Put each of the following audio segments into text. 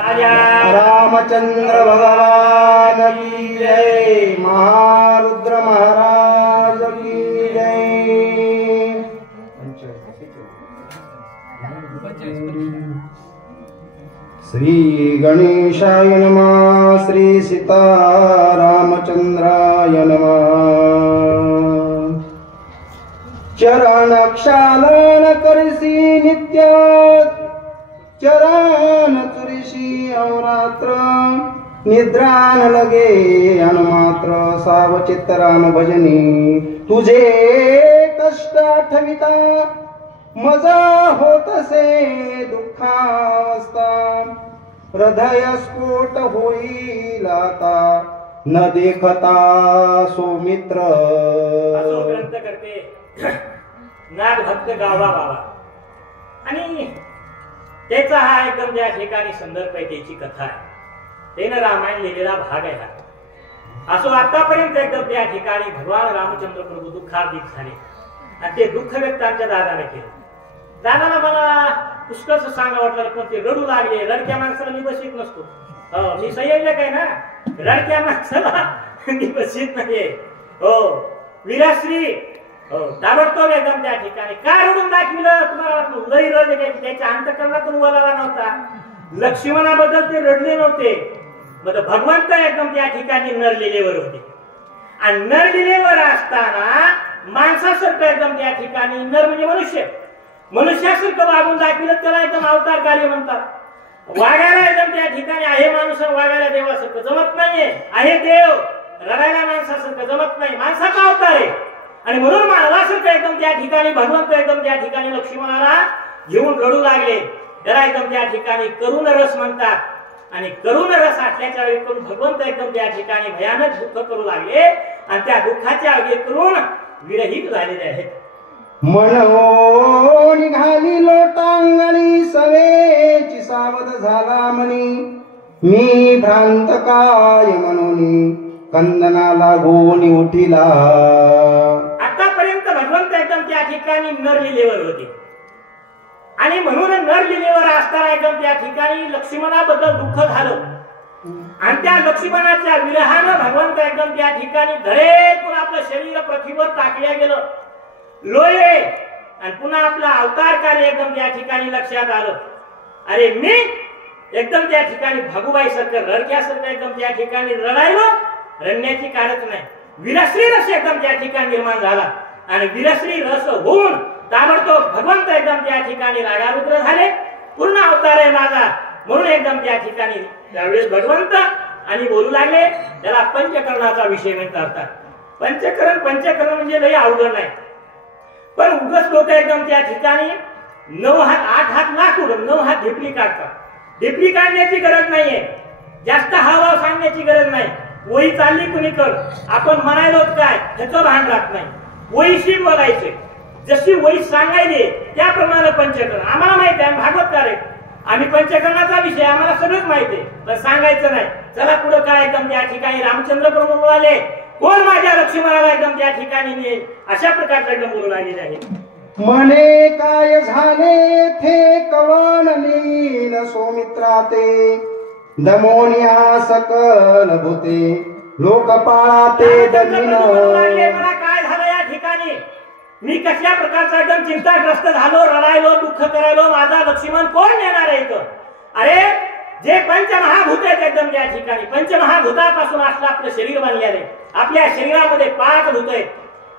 रामचंद्र भगवान की जय, महारुद्र महाराज की जय। श्री गणेशाय नमः, श्री सीतारामचंद्राय नमः। चरण क्षालन करसी नित्य, चरण चुरिशी अवरात्र, निद्रान लगे अनुमात्र, सावचित्त राम भजनी तुझे कष्ट आठविता, मजा होतसे दुःखावस्था, हृदय स्फोट होईल आता, न देखता सौमित्र। ग्रंथ करते नाग भक्त गावा बाबा, आणि त्याचा हा एकदम ज्या ठिकाणी संदर्भ आहे त्याची कथा आहे, त्यानं रामायण लिहिलेला भाग आहे हा। असो आतापर्यंत एकदम त्या ठिकाणी भगवान रामचंद्र प्रभू दुःखार्दित झाले आणि ते दुःख व्यक्त आमच्या दादाने केलं। दादाला मला पुष्कळच सांगा वाटलं, पण ते रडू लागले। रडक्या माणसाला मी बसीत नसतो, मी संयोजक आहे ना, रडक्या माणसाला मी बसीत नाहीये। हो वीराश्री, हो ताबडतोब एकदम त्या ठिकाणी काय रडून दाखविलं तुम्हाला? लई रडले, त्याच्या अंतःकरणातून वलाला नव्हता। लक्ष्मणाबद्दल ते रडले नव्हते, म्हणजे भगवंत एकदम त्या ठिकाणी नरलीलेवर होते, आणि नरलीलेवर असताना माणसासारखं एकदम त्या ठिकाणी, नर म्हणजे मनुष्य, मनुष्यासारखं वागून दाखविलं, त्याला एकदम अवतार कार्य म्हणतात। वागायला एकदम त्या ठिकाणी आहे माणूस, वागायला देवासारखं जमत नाहीये, आहे देव, रडायला माणसासारखं जमत नाही, माणसाचा अवतार आहे। आणि म्हणून मानवासारखं एकदम त्या ठिकाणी भगवंत एकदम त्या ठिकाणी लक्ष्मणाला घेऊन रडू लागले। त्याला एकदम त्या ठिकाणी करुण रस म्हणतात, आणि करुण रस असल्याच्या वेळी भगवंत एकदम त्या ठिकाणी भयानक दुःख करू लागले, आणि त्या दुःखाच्या आगे करून विरहित झालेले आहेत। मनो निघाली लोटांगणी, सवेची सावध झाला मनी, मी भ्रांत काय म्हणून कंदना लागून उठिला। आतापर्यंत भगवंत एकदम त्या ठिकाणी नरलीलेवर होते, आणि म्हणून नरलीलेवर असताना एकदम त्या ठिकाणी लक्ष्मणाबद्दल दुःख झालं, आणि त्या लक्ष्मणाच्या विरहानं भगवंत एकदम त्या ठिकाणी धडेतून आपलं शरीर पृथ्वीवर टाकल्या गेलं, लोळे, आणि पुन्हा आपला अवतार कार्य एकदम त्या ठिकाणी लक्षात आलं। अरे मी एकदम त्या ठिकाणी भागुबाई सारखं रडक्यासारखं एकदम त्या ठिकाणी रडायलो, रडण्याची कारच नाही। विरश्री रस एकदम त्या ठिकाणी निर्माण झाला, आणि विरश्री रस होऊन ताबडतोब भगवंत एकदम त्या ठिकाणी रागारुद्र झाले, पूर्ण अवतार आहे माझा, म्हणून एकदम त्या ठिकाणी त्यावेळेस भगवंत आणि बोलू लागले। त्याला पंचकरणाचा विषय म्हणतात। पंचकरण म्हणजे लई अवघड नाही, पण उगच लोक एकदम त्या ठिकाणी 9 हात 8 हात लाकूड, 9 हात ढिपली काढतात। ढिपली काढण्याची गरज नाहीये, जास्त हावभाव सांगण्याची गरज नाही। वही चालली कुणीकड, आपण म्हणायलो काय ह्याचं भान राहत नाही, वहीशी बोलायचे, जशी वही सांगायली त्याप्रमाणे पंचकरण। आम्हाला माहिती आहे, भागवतकार आहे आम्ही, पंचकरणाचा विषय आम्हाला सगळंच माहिती आहे, पण सांगायचं नाही। चला पुढे काय एकदम त्या ठिकाणी रामचंद्र प्रभू बोलाले, कोण माझ्या लक्ष्मणाला एकदम त्या ठिकाणी नेईल, अशा प्रकारचं एकदम बोलू लागलेले आहे। मने काय झाले थे कवन नील सौमित्रा ते, दमोनिया सकल भूते लोकपाळा ते दमिन। मला काय झालं या ठिकाणी, मी कसल्या प्रकारचा एकदम चिंताग्रस्त झालो, रडायलो, दुःख करायलो, माझा लक्ष्मण कोण नेणार आहे इथं? अरे जे पंचमहाभूत आहेत एकदम त्या ठिकाणी, पंचमहाभूतापासून असलं आपलं शरीर बनलेले, आपल्या शरीरामध्ये 5 भूत आहेत।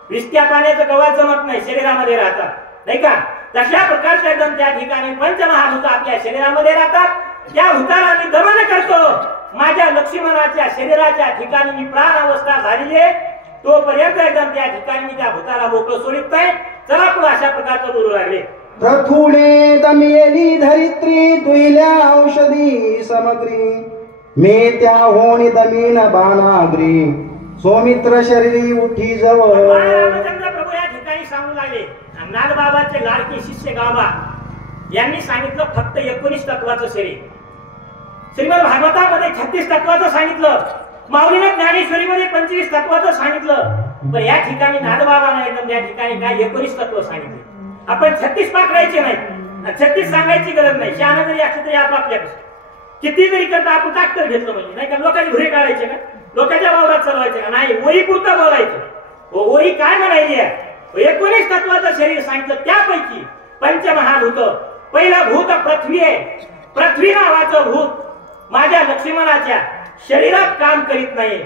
विस्त्या पाण्याचं गव्हा जमत नाही, शरीरामध्ये राहतात, नाही का? तशा प्रकारचं एकदम त्या ठिकाणी पंचमहाभूत आपल्या शरीरामध्ये राहतात। त्या भूताला मी दमन करतो, माझ्या लक्ष्मणाच्या शरीराच्या ठिकाणी मी प्राण अवस्था झालेली आहे, तोपर्यंत एकदम त्या ठिकाणी मी त्या भूताला मोकळं सोडित नाही। चला पुढे अशा प्रकारचं बोलू लागले। प्रथुणे दमियली धरित्री, दुहिल्या औषधी समग्री, मे त्या होणी दमीन बाणाग्री, सौमित्र शरीरी उठी जवळ। रामचंद्र प्रभू या ठिकाणी सांगू लागले, नागबाबाचे लाडके शिष्य गावबा यांनी सांगितलं फक्त 19 तत्वाचं शरीर, श्रीमद भागवतामध्ये 36 तत्वाचं सांगितलं, माऊलीने ज्ञानेश्वरीमध्ये 25 तत्वाचं सांगितलं, पण या ठिकाणी नागबाबाने एकदम या ठिकाणी काय 19 तत्व सांगितले। आपण 36 पकडायचे नाही, 36 सांगायची गरज नाही, शहाणा जरी असले तरी आपापल्या किती जरी करता आपण ट्रॅक्टर घेतलं म्हणजे नाही का, लोकांचे घुरे काढायचे का, लोकांच्या वावरात चालवायचे का, नाही, वही पुरतं बोलायचं. वही काय म्हणायची आहे, 19 तत्वाचं शरीर सांगितलं, त्यापैकी पंचमहाभूत पहिला भूत पृथ्वी आहे. पृथ्वी नावाचं भूत माझ्या लक्ष्मणाच्या शरीरात काम करीत नाही.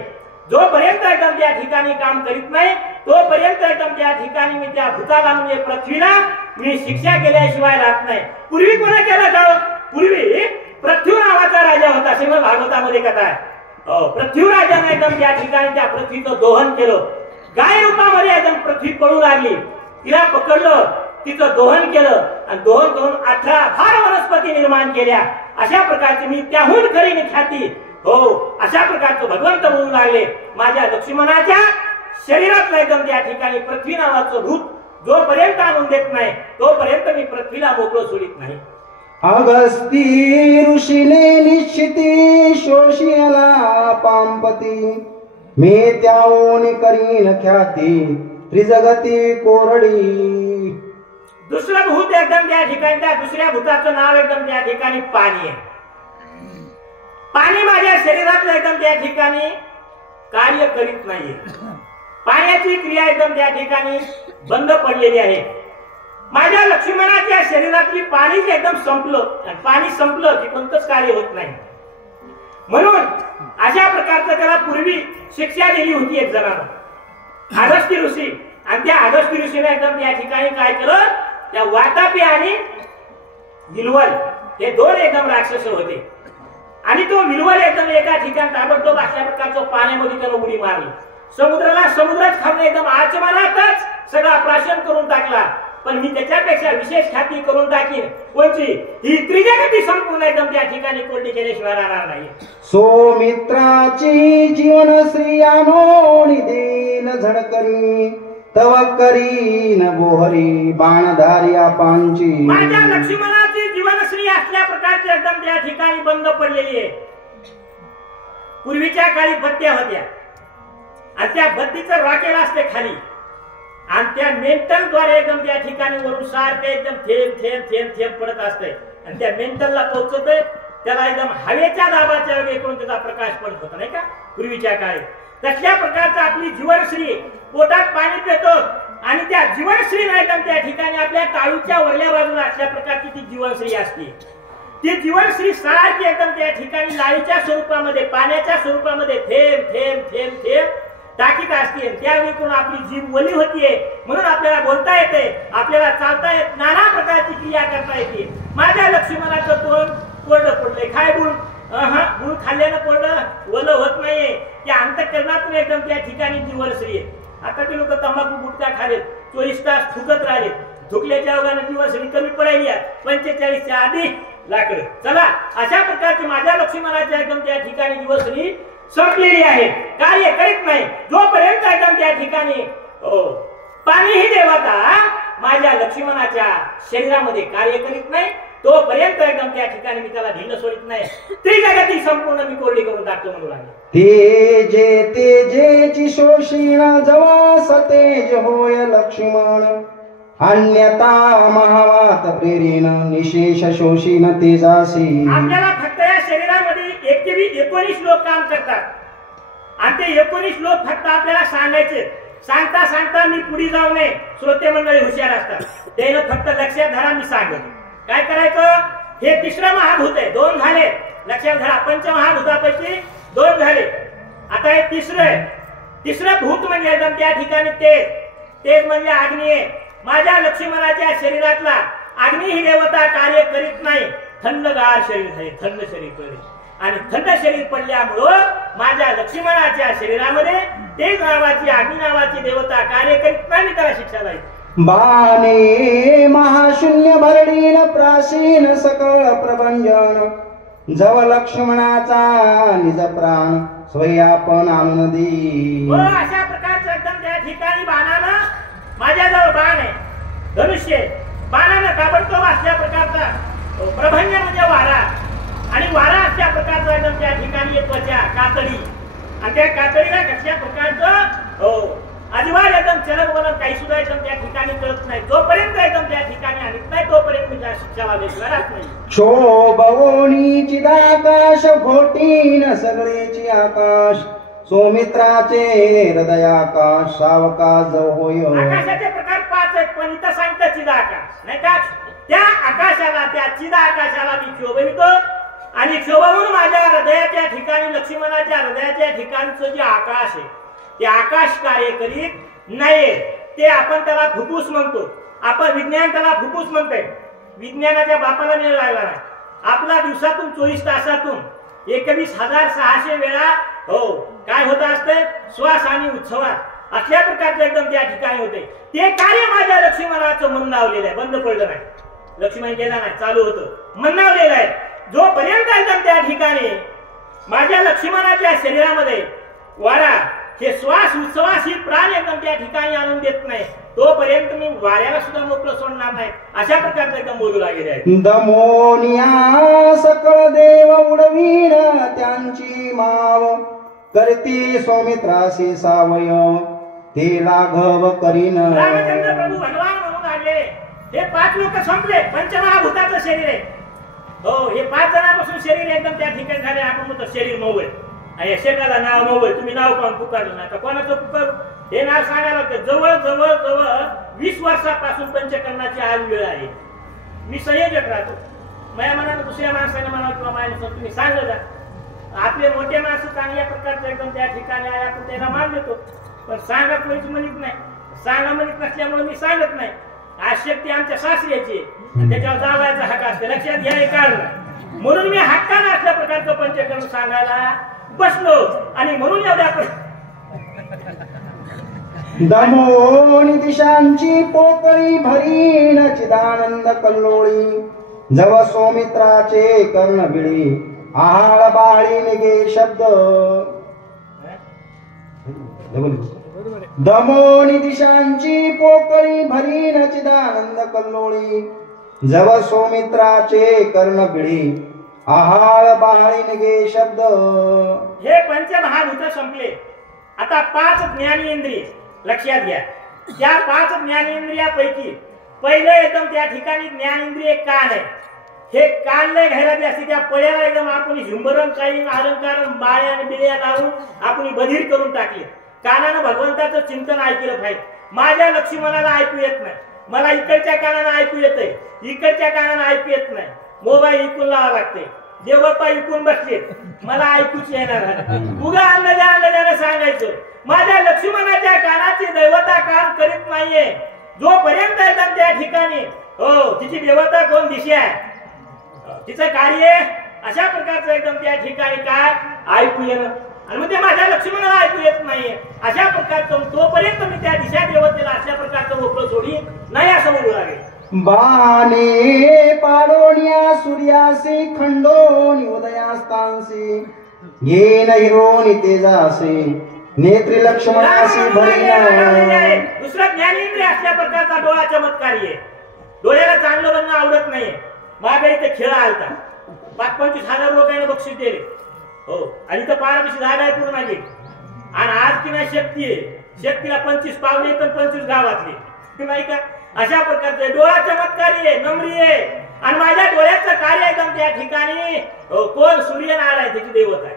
जोपर्यंत एकदम त्या ठिकाणी काम करीत नाही तोपर्यंत एकदम त्या ठिकाणी मी त्या भूताला म्हणजे पृथ्वीला मी शिक्षा केल्याशिवाय राहत नाही. पूर्वी कोणा केलं जावं, पूर्वी पृथ्वी नावाचा राजा होता. श्रीमद भागवतामध्ये कथा आहे. पृथ्वी राजाने एकदम त्या ठिकाणी त्या पृथ्वीचं दोहन केलं. गाय रूपामध्ये एकदम पृथ्वी पळू लागली, तिला पकडलं, तिचं दोहन केलं आणि दोहन करून 18 फार वनस्पती निर्माण केल्या. अशा प्रकारची मी त्याहून खरी ख्याती, हो अशा प्रकारचं भगवंत बोलू लागले. माझ्या लक्ष्मणाच्या शरीरात एकदम त्या ठिकाणी पृथ्वी नावाचं भूत जोपर्यंत आणून देत नाही तोपर्यंत मी पृथ्वीला मोकळं सोडित नाही. अगस्ती ऋषीने निश्चिती शोषियला पांपती, मी त्याहून करीन ख्याती त्रिजगती कोरडी. दुसरं भूत एकदम त्या ठिकाणी, त्या दुसऱ्या भूताचं नाव एकदम त्या ठिकाणी पाणी आहे. पाणी माझ्या शरीरातलं एकदम त्या ठिकाणी कार्य करीत नाहीये. पाण्याची क्रिया एकदम त्या ठिकाणी बंद पडलेली आहे. माझ्या लक्ष्मणाच्या शरीरातली पाणीच एकदम संपलं आणि पाणी संपलं की कोणतंच कार्य होत नाही. म्हणून अशा प्रकारचं त्याला पूर्वी शिक्षा दिली होती एक जणांना, अगस्ती ऋषी. आणि त्या अगस्ती ऋषीने एकदम त्या ठिकाणी काय केलं, त्या वातापी आणि विलवल हे दोन एकदम राक्षस होते आणि तो विलवल एकदम एका ठिकाणी ताबडतोब अशा प्रकारचं पाण्यामध्ये त्याला उडी मारली. समुद्रात खाऊन एकदम आचमनातच सगळा प्राशन करून टाकला. पण मी त्याच्यापेक्षा विशेष ख्याती करून टाकीन कोणची, ही त्रिजगती संपूर्ण एकदम त्या ठिकाणी कोरडी केल्याशिवाय राहणार नाही. सौमित्राची जीवनश्री आणोनी देन झडकरी, तव करीन बोहरी बाणधार्या पांची. माझ्या लक्ष्मणाची जीवनश्री असल्या प्रकारची एकदम त्या ठिकाणी बंद पडलेली आहे. पूर्वीच्या काळी बत्त्या होत्या आणि त्या बत्तीचं रॉकेल असते खाली आणि त्या मेंटल द्वारे एकदम त्या ठिकाणी वरून सारखे एकदम थेंब थेंब थेंब थेंब पडत असते आणि त्या मेंटलला पोहोचते, त्याला एकदम हवेच्या दाबाच्या वेळी करून त्याचा प्रकाश पडत होता नाही का पूर्वीच्या काळी. तशा प्रकारचा आपली जीवनश्री पोटात पाणी पितो आणि त्या जीवनश्रीला एकदम त्या ठिकाणी आपल्या टाळूच्या वरल्या बाजूला असल्या प्रकारची ती जीवनश्री असते. ती जीवनश्री सारखी एकदम त्या ठिकाणी लाईच्या स्वरूपामध्ये पाण्याच्या स्वरूपामध्ये थेंब थेंब थेंब थेंब टाकीत असते. त्यावेळी आपली जीव वली होतीये, म्हणून आपल्याला बोलता येते, आपल्याला चालता येत, नाना प्रकारची क्रिया करता येते. माझ्या लक्ष्मणाचं तोंड कोरडं पडलंय. काय गुळ, गुळ खाल्ल्यानं कोरडं वलं होत नाहीये. त्या अंतःकरणातून एकदम त्या ठिकाणी जीवनश्री आहे. आता ते लोक तंबाखू गुटखा खालेत, 24 तास थुकत राहिले, थुकल्याच्या अवघाने जीवनश्री कमी पडायली आहे. 45च्या आधी लाकड. चला अशा प्रकारची माझ्या लक्ष्मणाच्या एकदम त्या ठिकाणी जीवनश्री संपलेली आहे, कार्य करीत नाही. जोपर्यंत एकदम त्या ठिकाणी पाणी ही देवता माझ्या लक्ष्मणाच्या शरीरामध्ये कार्य करीत नाही तोपर्यंत एकदम त्या ठिकाणी मी त्याला भिन्न सोडित नाही. त्रिजगती संपूर्ण मी कोरडी करून टाकतो म्हणू लागले. तेजेची शोषीण जवा सतेज होय लक्ष्मण, अन्यथा महावात प्रेरीन निशेष शोषीण तेजासी. आपल्याला फक्त या शरीरामध्ये 19 लोक काम करतात आणि ते 19 लोक फक्त आपल्याला सांगायचे. सांगता सांगता मी पुढे जाऊ नये. श्रोते मंडळी हुशार असतात, त्यानं फक्त लक्षात धरा. मी सांगतो काय करायचं. हे तिसरं महाभूत आहे, 2 झाले लक्षात धरा. पंचमहाभूतापैकी 2 झाले. आता हे तिसरं आहे. तिसरं भूत म्हणजे एकदम त्या ठिकाणी तेज म्हणजे अग्नी आहे. माझ्या लक्ष्मणाच्या शरीरातला अग्नी ही देवता कार्य करीत नाही. थंडगार शरीर आहे, थंड शरीर पडले आणि थंड शरीर पडल्यामुळं माझ्या लक्ष्मणाच्या शरीरामध्ये तेज नावाची अग्नी नावाची देवता कार्य करीत नाही. त्याला शिक्षा जाईल. बाणे महाशून्य भरडीन प्राचीन सकळ प्रभंजन, जव लक्ष्मणाचा निज प्राण स्वय आपण आणून दे. अशा प्रकारचं एकदम त्या ठिकाणी बाणानं, माझ्याजवळ बाण आहे, धनुष्य, बाणानं ताबडतोब असल्या प्रकारचा प्रभंजन म्हणजे वारा आणि वारा असल्या प्रकारचा एकदम त्या ठिकाणी त्वचा कातडी आणि त्या कातडीला कशा प्रकारचं अजिबात एकदम चलन वलन काही सुद्धा एकदम त्या ठिकाणी कळत नाही. जोपर्यंत एकदम त्या ठिकाणी आणत नाही तोपर्यंत मी त्या शिक्षाला भेटला राहत नाही. क्षोभवोनी चिदाकाश घोटीन सगळेची आकाश सौमित्राचे हृदयाकाश सावकाश होय. आकाशाचे प्रकार 5 आहेत पण इथं सांगतं चिदाकाश नाही का. त्या आकाशाला त्या चिदा आकाशाला मी क्षोभवितो आणि क्षोभवून माझ्या हृदयाच्या ठिकाणी लक्ष्मणाच्या हृदयाच्या ठिकाणचं जे आकाश आहे ते आकाश कार्य करीत नाही. ते आपण त्याला फुफ्फुस म्हणतो. आपण विज्ञान त्याला फुफ्फुस म्हणतोय. विज्ञानाच्या बापाला मिळ लागला नाही. आपला दिवसातून 24 तासातून 21,600 वेळा हो काय होत असते श्वास आणि उत्सवात असल्या प्रकारचे एकदम त्या ठिकाणी होते. ते कार्य माझ्या लक्ष्मणाचं मन लावलेलं आहे. बंद पडलं नाही. लक्ष्मण गेला नाही चालू होतं मन लावलेलं आहे. जोपर्यंत एकदम त्या ठिकाणी माझ्या लक्ष्मणाच्या शरीरामध्ये वारा हे श्वास उत्सवास ही प्राण एकदम त्या ठिकाणी आणून देत नाही तोपर्यंत मी वाऱ्याला सुद्धा मोकळं सोडणार नाही. अशा प्रकारचं एकदम बोलू लागले आहे. दमोनिया सकळ देव उडवीन त्यांची माव करती सौमित्रासी सावय ते लाघव करीन. रामचंद्र प्रभू भगवान म्हणून आले. हे 5 लोक संपले. पंचमहाभूताचं शरीर आहे. हो हे 5 जणांपासून शरीर एकदम त्या ठिकाणी झाले. आपण म्हणतो शरीर मऊ आहे. या शरीराला नाव मऊ आहे. तुम्ही नाव पण पुकारलं नाही का कोणाचं पुकार हे नाव सांगायला लागतं. जवळ जवळ जवळ 20 वर्षापासून पंचकर्णाची आज वेळ आहे. मी संयोजक राहतो. माझ्या मनानं दुसऱ्या माणसाने म्हणावं किंवा माझ्या तुम्ही सांगलं जा. आपले मोठे माणसं चांगल्या प्रकारचं एकदम त्या ठिकाणी आहे. आपण त्याला मान देतो पण सांगा कोणीच म्हणत नाही. सांगा म्हणत नसल्यामुळे मी सांगत नाही. आज शक्ती आमच्या सासऱ्याची त्याच्यावर जावायचा हक्क असते. लक्षात घ्या हे काढलं म्हणून मी हक्कानं असल्या प्रकारचं पंचकर्ण सांगायला बसलो आणि म्हणून एवढ्या दमोनी दिशांची पोकळी भरीन चिदानंद कल्लोळी जव सौमित्राचे कर्ण बिळी आहाळ बाळी निगे शब्द. दमोनी दिशांची पोकळी भरीन चिदानंद कल्लोळी जव सौमित्राचे कर्ण बिळी आहाळ बाळी निगे शब्द. हे पंचमहाभूत संपले. आता 5 ज्ञानेंद्रिय लक्षात घ्या. त्या 5 ज्ञानेंद्रियापैकी पहिलं एकदम त्या ठिकाणी ज्ञानेंद्रिय कान आहे. हे कान लय घैराटी असते. त्या पळ्याला एकदम आपण झुंबरण काही अलंकार बाळ्या आणि बिळ्या लावून आपण बधीर करून टाकले. कानानं भगवंताचं चिंतन ऐकलं पाहिजे. माझ्या लक्ष्मणाला ऐकू येत नाही. मला इकडच्या कानानं ऐकू येतंय इकडच्या कानानं ऐकू येत नाही. मोबाईल इकून लावा लागते. देवबाप्पा इकून बसले मला ऐकूच येणार उगा अंदाजानं सांगायचं. माझ्या लक्ष्मणाच्या कानाची दैवता काम करीत नाहीये. जोपर्यंत एकदम त्या ठिकाणी हो तिची देवता कोण दिशी आहे तिचं कार्य अशा प्रकारचं एकदम त्या ठिकाणी काय ऐकू येणं आणि मग ते माझ्या लक्ष्मणाला ऐकू येत नाहीये. अशा प्रकारचं तोपर्यंत मी त्या दिशा देवतेला अशा प्रकारचं मोकळं सोडी नाही असं म्हणू लागेल. बाणे पाडोनिया सूर्यासी खंडोनी उदयास्तांसी येन हिरोनी तेजासी नेत्री लक्ष्मणासी भरिया. दुसरा ज्ञानेंद्रिय असल्या प्रकारचा डोळा चमत्कारी आहे. डोळ्याला चांगलं बनणं आवडत नाहीये. मागे इथे खेळ आलता 25,000 लोकांनी बक्षीस दिले हो आणि इथं 12 जागा आहे पूर्ण माझी आणि आज की नाही शक्ती आहे. शक्तीला 25 पावले तर 25 गावातले नाही का. अशा प्रकारचे डोळा चमत्कारी आहे नम्री आहे आणि माझ्या डोळ्याचं कार्य एकदम त्या ठिकाणी कोण सूर्यनारायण त्याची देवता आहे.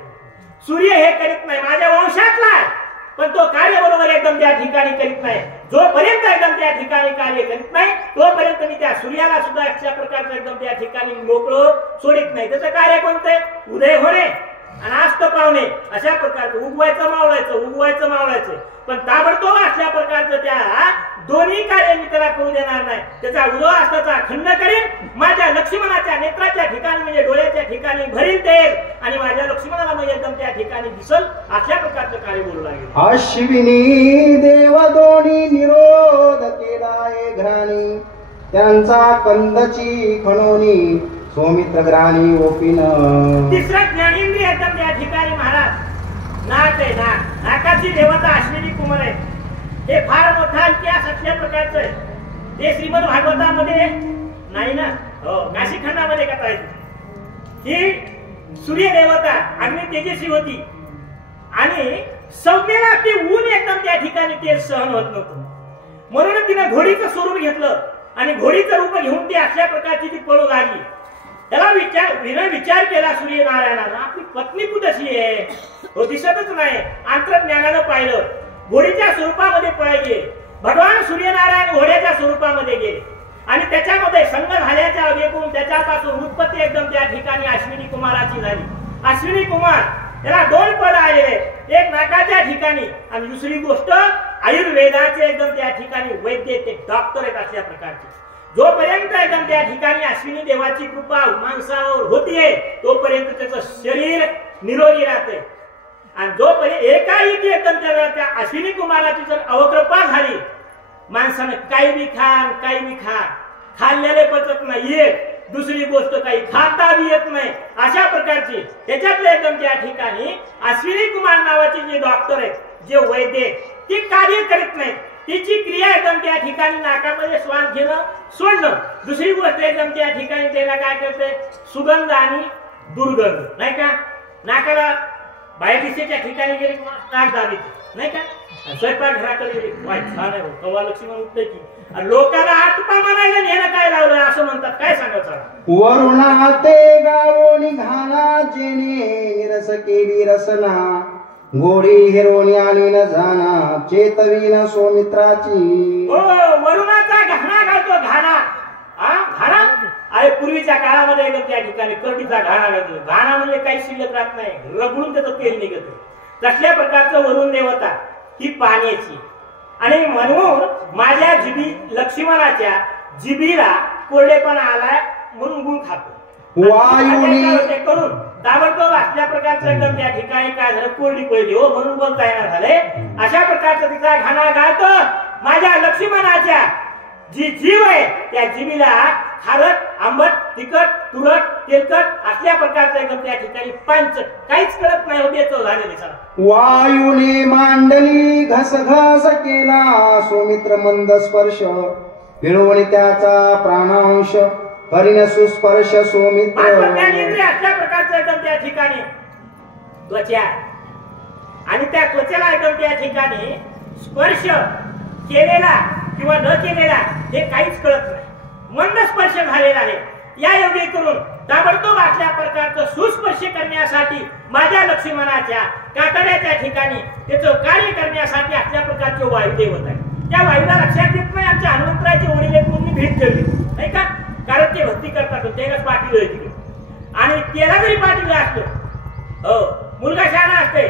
सूर्य हे करीत नाही माझ्या वंशातला आहे पण तो कार्य बरोबर एकदम त्या ठिकाणी करीत नाही. जोपर्यंत एकदम त्या ठिकाणी कार्य करीत नाही तोपर्यंत मी त्या सूर्याला सुद्धा अशा प्रकारचं एकदम त्या ठिकाणी मोकळं सोडित नाही. त्याचं कार्य कोणतं उदय होणे आणि आस्त पावणे अशा प्रकारचं उगवायचं मावळायचं पण ताबडतोब असल्या प्रकारचं त्या दोन्ही कार्य मी त्याला करू देणार नाही. त्याचा उदय असताचा खंड करेन. माझ्या लक्ष्मणाच्या नेत्राच्या ठिकाणी म्हणजे डोळ्याच्या ठिकाणी भरील तेल आणि माझ्या लक्ष्मणाला म्हणजे एकदम त्या ठिकाणी दिसल अशा प्रकारचं कार्य बोलू लागेल. अश्विनी देव दोन्ही निरोध केलाय घराणी त्यांचा कंदची खणोनी सौमित्र ग्राणी ओपिन. तिसरा ज्ञानेंद्रिय एकदम त्या ठिकाणी महाराज नाक आहे. नाकाची देवता अश्विनी कुमार आहे. हे फार मोठा इतिहास असल्या प्रकारचं आहे. ते श्रीमद भागवतामध्ये नाही ना हो काशीखंडामध्ये कथा आहे. ही सूर्य देवता अग्नी तेजस्वी होती आणि संज्ञेला ते ऊन एकदम त्या ठिकाणी ते सहन होत नव्हतं. म्हणून तिने घोडीचं स्वरूप घेतलं आणि घोडीचं रूप घेऊन ती अशा प्रकारची ती पळू लागली. त्याला विचार केला सूर्यनारायणानं, आपली पत्नी कुठशी आहे, हो दिसतच नाही. अंतर्ज्ञानानं पाहिलं, घोडीच्या स्वरूपामध्ये पळले. भगवान सूर्यनारायण घोड्याच्या स्वरूपामध्ये गेले आणि त्याच्यामध्ये संग झाल्याच्या अवेकून त्याच्यापासून उत्पत्ती एकदम त्या ठिकाणी अश्विनी कुमाराची झाली. अश्विनी कुमार त्याला दोन पद आलेले, एक नाकाच्या ठिकाणी आणि दुसरी गोष्ट आयुर्वेदाचे एकदम त्या ठिकाणी वैद्य ते डॉक्टर आहेत अशा प्रकारचे. जोपर्यंत एकदम त्या ठिकाणी अश्विनी देवाची कृपा माणसावर होतीये तोपर्यंत त्याचं शरीर निरोगी राहते. आणि जोपर्यंत एकाएकी एकदम त्या अश्विनी कुमाराची जर अवकृपा झाली, माणसानं काही बी खा खाल्लेले पचत नाही, एक दुसरी गोष्ट काही खाता बी येत नाही अशा प्रकारची त्याच्यातले एकदम त्या ठिकाणी अश्विनी कुमार नावाचे जे डॉक्टर आहेत, जे वैद्य, ते कार्य करीत नाहीत. तिची क्रिया एकदम त्या ठिकाणी नाकामध्ये श्वास घेणं सोडणं. दुसरी गोष्ट एकदम त्या ठिकाणी त्याला काय करते, सुगंध आणि दुर्गंध, नाही का. नाकाला बाहेर दिशेच्या ठिकाणी गेले नाक दाबीत, नाही का. स्वयंपाक घराकडे गेले, वाईट छान आहे, कवा लक्ष्मण उठते की लोकांना आटपा म्हणायला ह्याला काय लावलं असं म्हणतात. काय सांगायचं, वरुणा ते गावो निघाला जेने निरस केली रसना, गोडी हिरोणी आणि न जाना चेतवीन सौमित्राची. हो, वरुणाचा घाणा घालतो, घाणा. घाणा अरे पूर्वीच्या काळामध्ये एकदम त्या ठिकाणी कर्टीचा घाणा घालतो. घाणा म्हणजे काही शिल्लक राहत नाही, रगडून त्याचं तेल निघत. तसल्या प्रकारचं वरुण देवता ही पाण्याची. आणि म्हणून माझ्या लक्ष्मणाच्या जिबीला कोरडेपणा आलाय म्हणून गुण खातो. वायुने करून ताबडतोब असल्या प्रकारचं एकदम त्या ठिकाणी काय झालं, कोरडी पडली हो म्हणून बोलता येणार झाले. अशा प्रकारचा तिचा घाणा घालतो. माझ्या लक्ष्मणाच्या जी जीव आहे त्या जीवीला खारट, आंबट, तिखट, तुरट, तेलकट असल्या प्रकारचं एकदम त्या ठिकाणी पांचट काहीच कळत नाही होते झालेले. वायुने मांडली घसघस केला, सौमित्र मंद स्पर्श हिळवणी त्याचा प्राणांश, करीन सुस्पर्श सौमित्र. अशा प्रकारचं एकदम त्या ठिकाणी त्वचा आणि त्या त्वचेला एकदम त्या ठिकाणी स्पर्श केलेला किंवा न केलेला हे काहीच कळत नाही. मंद स्पर्श झालेला आहे. या योगे करून ताबडतोब असल्या प्रकारचं सुस्पर्श करण्यासाठी माझ्या लक्ष्मणाच्या कातड्याच्या ठिकाणी त्याचं कार्य करण्यासाठी असल्या प्रकारचे वायुदेवत आहे. त्या वायूला लक्षात येत नाही आमच्या हनुमंतराचे वडील पूर्ण भेट ठेवली, नाही का. कारण ते भक्ती करतात, त्यालाच पाठवलं तिकडे. आणि त्याला जरी पाठवलं असतं, हो मुलगा शहाणा असते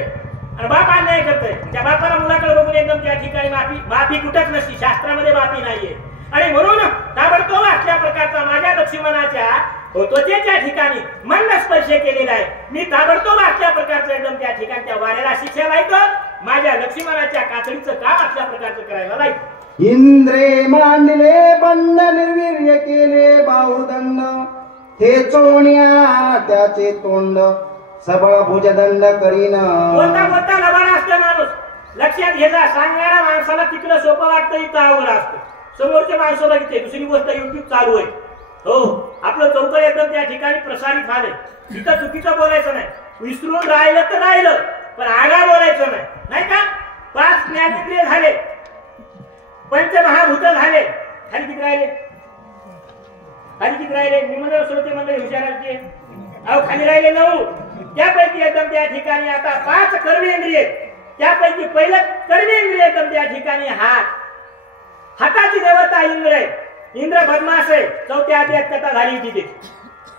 आणि बाप अन्याय करतोय, त्या बापाला मुलाकडे बघून एकदम त्या ठिकाणी माफी कुठंच नसती, शास्त्रामध्ये माफी नाहीये. आणि म्हणून ताबडतोब असल्या प्रकारचा माझ्या लक्ष्मणाच्या त्वचेच्या ठिकाणी मंद स्पर्श केलेला आहे. मी ताबडतोब असल्या प्रकारचं एकदम त्या ठिकाणी त्या वाऱ्याला शिक्षा लायतो. माझ्या लक्ष्मणाच्या कातडीचं काम असल्या प्रकारचं करायला लायतो. इंद्रे मांडले बंद निर्वीर्य केले बाहुदंड, हे चोण्या त्याचे तोंड सबळ भुजदंड करीन. बोलता बोलता लबाड असते माणूस, लक्षात घ्यायचा. सांगणाऱ्या माणसाला तिकडं सोपं वाटतं, इथं अवघड असतं. समोरच्या माणसाला किती दुसरी गोष्ट युट्यूब चालू आहे, हो आपलं चौकड एकदम त्या ठिकाणी प्रसारित झालंय. तिथं चुकीचं बोलायचं नाही, विसरून राहिलं तर राहिलं पण आगा बोलायचं नाही, नाही का. 5 ज्ञानेंद्रिय झाले, पंचमहाभूत झाले, खाली किती राहिले, खाली किती राहिले, निमंत्रण श्रोते मंडळी हुशाराचे, अहो खाली राहिले 9. त्यापैकी एकदम त्या ठिकाणी आता 5 कर्मेंद्रिय, त्यापैकी पहिलं कर्मेंद्रिय एकदम त्या ठिकाणी हात. हाताची देवता इंद्र आहे. इंद्र बदमाश आहे. 4थ्या अध्यायात कथा झाली होती.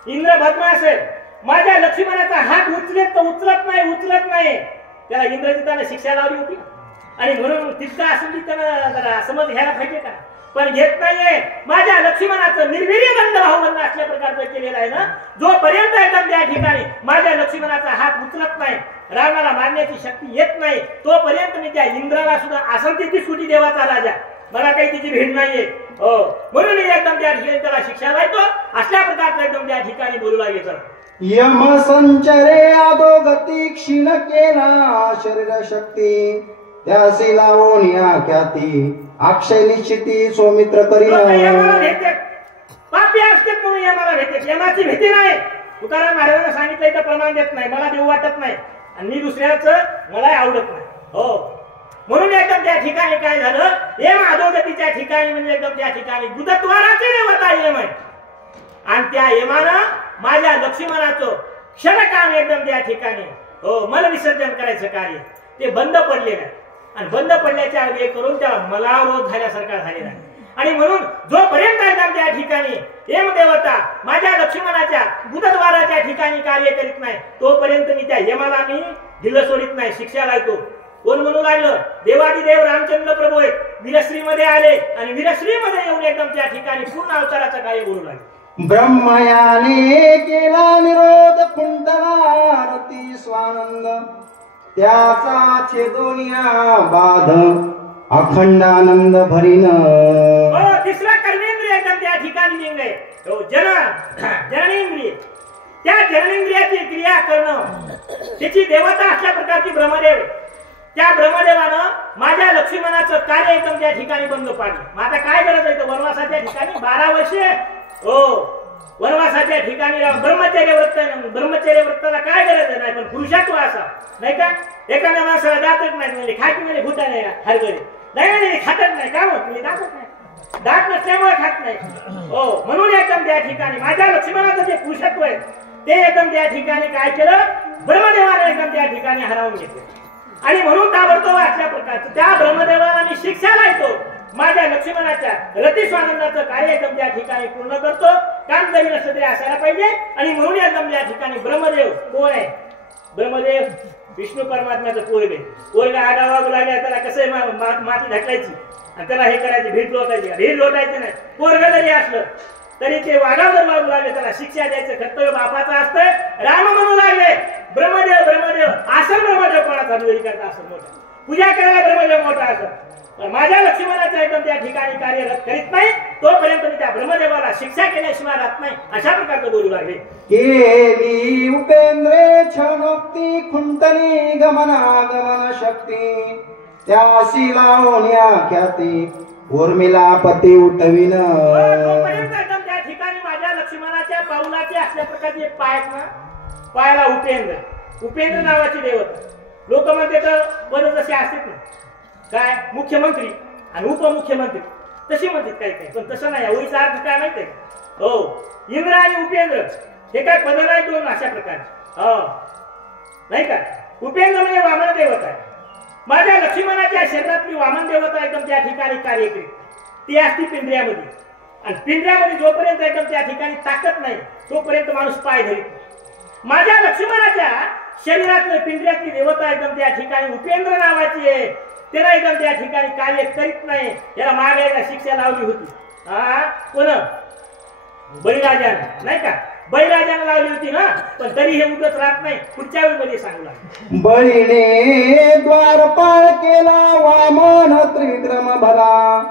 इंद्र बदमाश आहे. माझ्या लक्ष्मणाचा हात उचलत नाही. त्याला इंद्रजिताने शिक्षा लावली होती आणि म्हणून तितका असून त्यानं जरा समज घ्यायला पाहिजे का, पण घेत नाहीये. माझ्या लक्ष्मणाचं निर्वीर्य दंड भावबंद असल्या प्रकारचं केलेलं आहे ना. जोपर्यंत एकदम त्या ठिकाणी माझ्या लक्ष्मणाचा हात उचलत नाही, रावणाला मारण्याची शक्ती येत नाही, तोपर्यंत मी त्या इंद्राला सुद्धा असंख्य सुटी देवाचा राजा, मला काही तिची भेट नाहीये, हो म्हणून एकदम त्या ठिकाणी त्याला शिक्षा लायतो. असल्या प्रकारचं एकदम त्या ठिकाणी बोलू लागायचं. यम संचरे अधोगती क्षीण केला शरीर शक्ती, त्यासी लावून या ख्याती अक्षय निश्चिती सौमित्र करीन. पापी असते म्हणून यमाला भेटते, यमाची भीती नाही. तुकाराम महाराजांना सांगितलंय तर प्रमाण देत नाही, मला देऊ वाटत नाही. आणि मी दुसऱ्याचं मला आवडत नाही. हो, म्हणून एकदम त्या ठिकाणी काय झालं, यम अधोगतीच्या ठिकाणी म्हणजे एकदम त्या ठिकाणी गुदद्वाराचे देवता यम आहे. आणि त्या यमानं माझ्या लक्ष्मणाचं क्षणकाम एकदम त्या ठिकाणी मल विसर्जन करायचं कार्य ते बंद पडलेलं आहे. आणि बंद पडल्याच्या हे करून त्या मलावरोध झाल्यासारखा झालेला आहे. आणि म्हणून जोपर्यंत एकदम त्या ठिकाणी यम देवता माझ्या लक्ष्मणाच्या गुदद्वाराच्या ठिकाणी कार्य करीत नाही तोपर्यंत मी त्या यमाला मी दिलं सोडित नाही, शिक्षा लावतो. कोण म्हणू लागलं, देवादिदेव रामचंद्र प्रभू आहेत, वीरश्री मध्ये आले आणि वीरश्री मध्ये येऊन एकदम त्या ठिकाणी पूर्ण अवताराचं कार्य बोलू लागले. ब्रह्मयाने केला निरोध कुंडलारती स्वानंद त्याचा छेदोनिया बाध अखंडानंद भरीन. तिसरा कर्मेंद्रिय एकदम त्या ठिकाणी लिंग आहे. जननेंद्रिय, त्या जननेंद्रियाची क्रिया करणं त्याची देवता असल्या प्रकारची ब्रह्मदेव. त्या ब्रह्मदेवानं माझ्या लक्ष्मणाचं कार्य एकदम त्या ठिकाणी बंद पाडलं. मग आता काय गरज आहे, वनवासाच्या ठिकाणी 12 वर्षे वनवासाच्या ठिकाणी ब्रह्मचर्य व्रत, ब्रह्मचर्य व्रताला काय गरज नाही, पण पुरुषत्व असा नाही का. एखाद्या माणसाला दातच नाही म्हणजे खात म्हणजे भूता नाही हरभरे नाही खातच नाही का, मग तुम्ही दाखवत नाही, दात नसल्यामुळे खात नाही. हो, म्हणून एकदम त्या ठिकाणी माझ्या लक्ष्मणाचं जे पुरुषत्व आहे ते एकदम त्या ठिकाणी काय केलं, ब्रह्मदेवाने एकदम त्या ठिकाणी हरवून घेतलं. आणि म्हणून ताबडतोब अशा प्रकारचं त्या ब्रह्मदेवाला मी शिक्षा लावतो, माझ्या लक्ष्मणाच्या रती स्वानंदाचं कार्य एकदम त्या ठिकाणी पूर्ण करतो. काम जरी नसतं तरी असायला पाहिजे. आणि म्हणून एकदम त्या ठिकाणी ब्रह्मदेव कोण आहे, ब्रह्मदेव विष्णू परमात्म्याचं पोरगा आगावा लागला, त्याला कसं माती ढकलायची आणि त्याला हे करायची, भीड लोटायची नाही. पोरगा जरी असलं तरी ते वागावर वागू लागले, त्याला शिक्षा द्यायचं कर्तव्य बापाचं असतंय. राम म्हणू लागले ब्रह्मदेव ब्रह्मदेव, असं ब्रह्मदेव कोणाचा करता, असं मोठा पूजा करायला ब्रह्मदेव मोठा असं. माझ्या लक्ष्मणाचं एकदम त्या ठिकाणी कार्यरत करीत नाही तोपर्यंत मी त्या ब्रह्मदेवाला शिक्षा केल्याशिवाय राहत नाही, अशा प्रकारचं बोलू लागले. केली उपेंद्रे छनोक्ती खुंटली गमनागमन शक्ती त्यासी लावण्या ख्याती उर्मिला पती उठविन. तोपर्यंत एकदम त्या ठिकाणी माझ्या लक्ष्मणाच्या पाऊलाचे असल्या प्रकारचे पाय आहेत ना, पायाला उपेंद्र, उपेंद्र नावाची देवता. लोक म्हणते तर पद जसे असतात ना, काय मुख्यमंत्री आणि उपमुख्यमंत्री तशी म्हणतात काही काही, पण तसं नाही. ओळीचा अर्थ काय माहितीये, हो, इंद्र आणि उपेंद्र हे काय पद नाही दोन अशा प्रकारचे, हो नाही का. उपेंद्र म्हणजे वामन देवता आहे. माझ्या लक्ष्मणाच्या शरीरातली वामन देवता एकदम त्या ठिकाणी कार्य करीत, ती असती पिंजऱ्यामध्ये. आणि पिंजऱ्यामध्ये जोपर्यंत एकदम त्या ठिकाणी ताकद नाही तोपर्यंत माणूस पाय धरीत नाही. माझ्या लक्ष्मणाच्या शरीरातलं पिंजऱ्यातली देवता एकदम त्या ठिकाणी उपेंद्र नावाची आहे. त्याला एकदम त्या ठिकाणी कार्य करीत नाही. याला मागे एकदा शिक्षा लावली होती, कोण, बळीराजाने नाही का, बळीराजाने लावली होती ना, पण तरी हे उगत राहत नाही. पुढच्या वेळी सांगू लागले. बळीने द्वारपाळ केला वामन त्रिक्रम भला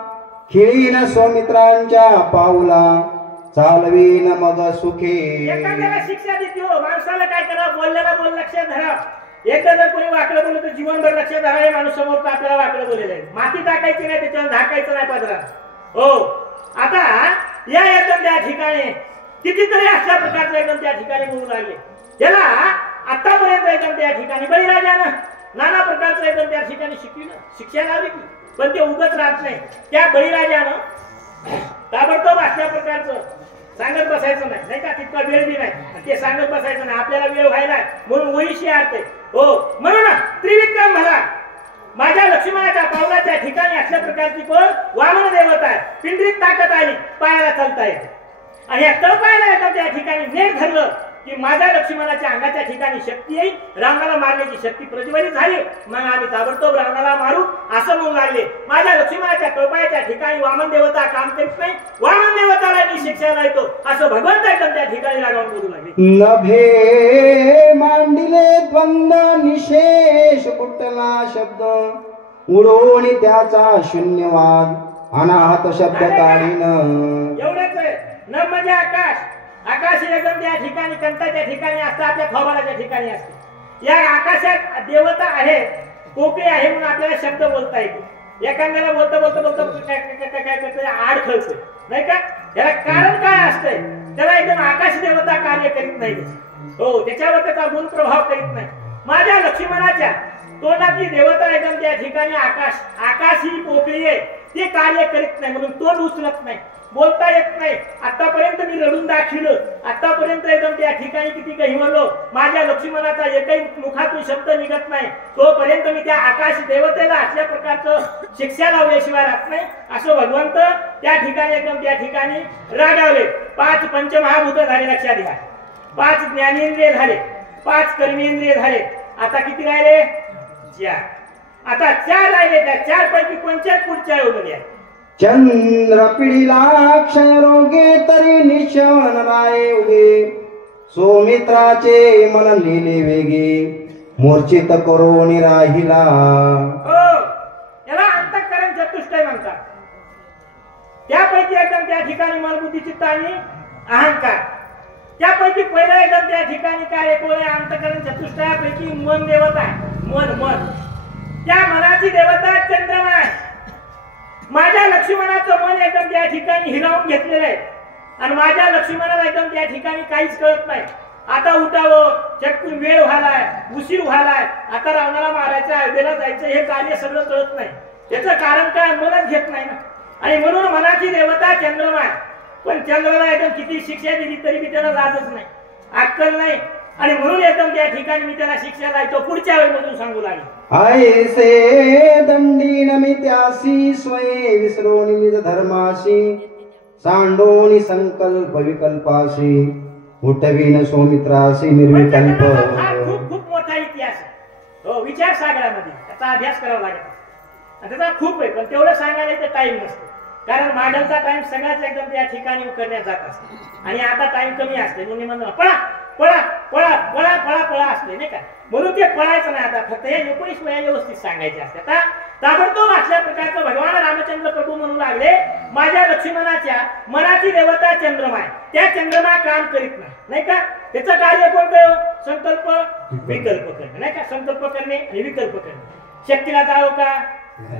खिळीन स्वमित्रांच्या पाऊला चालवीन मग सुखी. एखाद्याला शिक्षा देते हो, माणसाला काय करा, बोलल्याला बोल लक्षात धरा. एकदा जर कोणी वाकडं बोललं तर जीवनभर लक्षात धरा, हे माणूस समोर आपल्याला वाकडं बोललेलं आहे. माती टाकायची नाही, त्याच्यावर झाकायचं नाही पदरा. हो, आता या एकदम त्या ठिकाणी कितीतरी अशा प्रकारचं एकदम त्या ठिकाणी बोलू लागले. याला आतापर्यंत एकदम त्या ठिकाणी बळीराजानं नाना प्रकारचं एकदम त्या ठिकाणी शिक्षा लावली की, पण ते उगत राहत नाही. त्या बळीराजानं ताबडतोब अशा प्रकारचं सांगत बसायचं नाही का, तितका वेळ बी नाही, ते सांगत बसायचं नाही. आपल्याला वेळ व्हायला म्हणून वैशी अर्थ आहे. हो, म्हणून त्रिविक्रम मला माझ्या लक्ष्मणाच्या पावलाच्या ठिकाणी अशा प्रकारची कोण वामन देवता आहे. पिंडरीत ताकद आली, पायाला चालता येते. आणि या तळपायाला एका त्या ठिकाणी नेट धरलं की माझ्या लक्ष्मणाच्या अंगाच्या ठिकाणी शक्ती येईल, रावणाला मारण्याची शक्ती प्रज्वलित झाली. मग आम्ही ताबडतोब रावणाला मारू असं म्हणू लागले. माझ्या लक्ष्मणाच्या तळपायाच्या ठिकाणी वामन देवता काम करीत नाही, वामन देवताला मी शिक्षा लावतो असं भगवंत एकदम त्या ठिकाणी रागावून बोलू लागले. नभे मांडिले द्वंद्व निशेष कुठला शब्द उडवून त्याचा शून्यवाद अनाहत शब्द काढीन. एवढंच आहे. न म्हणजे आकाश, आकाश एकदम त्या ठिकाणी कंठाच्या ठिकाणी असतं, आपल्या थोबाडाच्या ठिकाणी असते. या आकाशात देवता आहे, कोके आहे म्हणून आपल्याला शब्द बोलता येतो. एखाद्याला बोलता बोलता बोलता काय करतं, आड खळतं नाही का. याला कारण काय असतंय, त्याला एकदम आकाश देवता कार्य करीत नाही. हो, त्याच्यावर त्याचा गुण प्रभाव करीत नाही. माझ्या लक्ष्मणाच्या तोंडातली देवता एकदम त्या ठिकाणी आकाश ही पोकळी आहे, ते कार्य करीत नाही म्हणून तोंड उचलत नाही, बोलता येत नाही. आतापर्यंत मी रडून दाखविलं, आतापर्यंत एकदम त्या ठिकाणी किती काही म्हणलो, माझ्या लक्ष्मणाचा एकही मुखातून शब्द निघत नाही, तोपर्यंत मी त्या आकाश देवतेला असल्या प्रकारचं शिक्षा लावल्याशिवाय राहत नाही. असं भगवंत त्या ठिकाणी एकदम त्या ठिकाणी रागावले. 5 पंचमहाभूत झाले, लक्षात घ्या. 5 ज्ञानेंद्रिय झाले, 5 कर्मेंद्रिय झाले, आता किती राहिले? 4. आता 4 राहिले. त्या 4 पैकी कोणत्याच पुढच्या योगले आहे? चंद्र पिढीला क्षय रोगे तरी निशण राये उगे, सौमित्राचे मन लिहिले वेगे, मूर्छित करून राहिला. हो, याला अंतःकरण चतुष्टय म्हणतात. त्यापैकी एकदम त्या ठिकाणी मन, बुद्धी, चित्त आणि अहंकार. त्यापैकी पहिला एकदम त्या ठिकाणी काय येतो? अंतःकरण चतुष्टयापैकी मन देवता आहे. मन त्या मनाची देवता चंद्रमा आहे. माझ्या लक्ष्मणाचं मन एकदम त्या ठिकाणी हिरावून घेतलेलं आहे आणि माझ्या लक्ष्मणाला एकदम त्या ठिकाणी काहीच कळत नाही. आता उठावं, चटकून वेळ व्हायलाय, उशीर व्हायलाय, आता रावणाला मारायचं, अयोध्येला जायचं, हे कार्य सगळं कळत नाही. याचं कारण काय? मनच घेत नाही ना. आणि म्हणून मनाची देवता चंद्रमा आहे. पण चंद्राला एकदम किती शिक्षा दिली तरी मी त्याला लाजच नाही, अक्कल नाही. आणि म्हणून एकदम त्या ठिकाणी मी त्याला शिक्षा लायतो. पुढच्या वेळेमधून सांगू लागेल. ऐसे दंडी नमित्यासी स्वये विसरोनी निज धर्माशी, सांडोनी संकल्प विकल्पाशी, उठवीन सौमित्रासी निर्विकल्प. खूप खूप मोठा इतिहास आहे. हो, विचार सागरामध्ये त्याचा अभ्यास करावा लागेल. त्याचा खूप आहे, पण तेवढं सांगायला तर टाइम नसतो. कारण मॉडेलचा टाइम सगळ्याच एकदम त्या ठिकाणी करण्यात जात असतो आणि आता टाइम कमी असते. म्हणून म्हणून पळा पळा पळा पळा पळा पळा असते नाही का, म्हणून ते पळायचं नाही. आता फक्त हे 19 वेळा व्यवस्थित सांगायचे असते. आता ताबडतोब असल्या प्रकारचं भगवान रामचंद्र प्रभू म्हणू लागले, माझ्या लक्ष्मणाच्या मनाची देवता चंद्रमा आहे. त्या चंद्रमा काम करीत नाही का. त्याचं कार्य कोणतं? संकल्प विकल्प करणे नाही का. संकल्प करणे आणि विकल्प करणे. शक्तीला जावं का?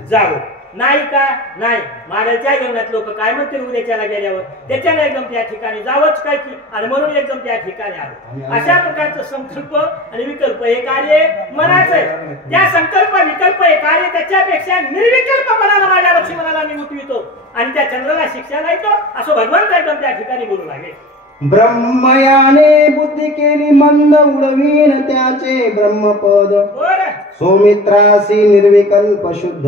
जावं. नाही का? नाही. मागायच्या घेऊनात लोक काय म्हणतील उद्याच्याला गेल्यावर, त्याच्याने एकदम त्या ठिकाणी जावंच काय की, आणि म्हणून एकदम त्या ठिकाणी आलो. अशा प्रकारचं संकल्प आणि विकल्प हे कार्य मनाचं आहे. त्या संकल्प विकल्प हे कार्य त्याच्यापेक्षा निर्विकल्प मनाला माझ्या लक्ष्मणाला मी उठवितो आणि त्या चंद्राला शिक्षा लायतो, असं भगवंत एकदम त्या ठिकाणी बोलू लागले. ब्रह्मयाने बुद्धी केली मंद, उडवीन त्याचे ब्रह्मपद, सौमित्रासी निर्विकल्प शुद्ध,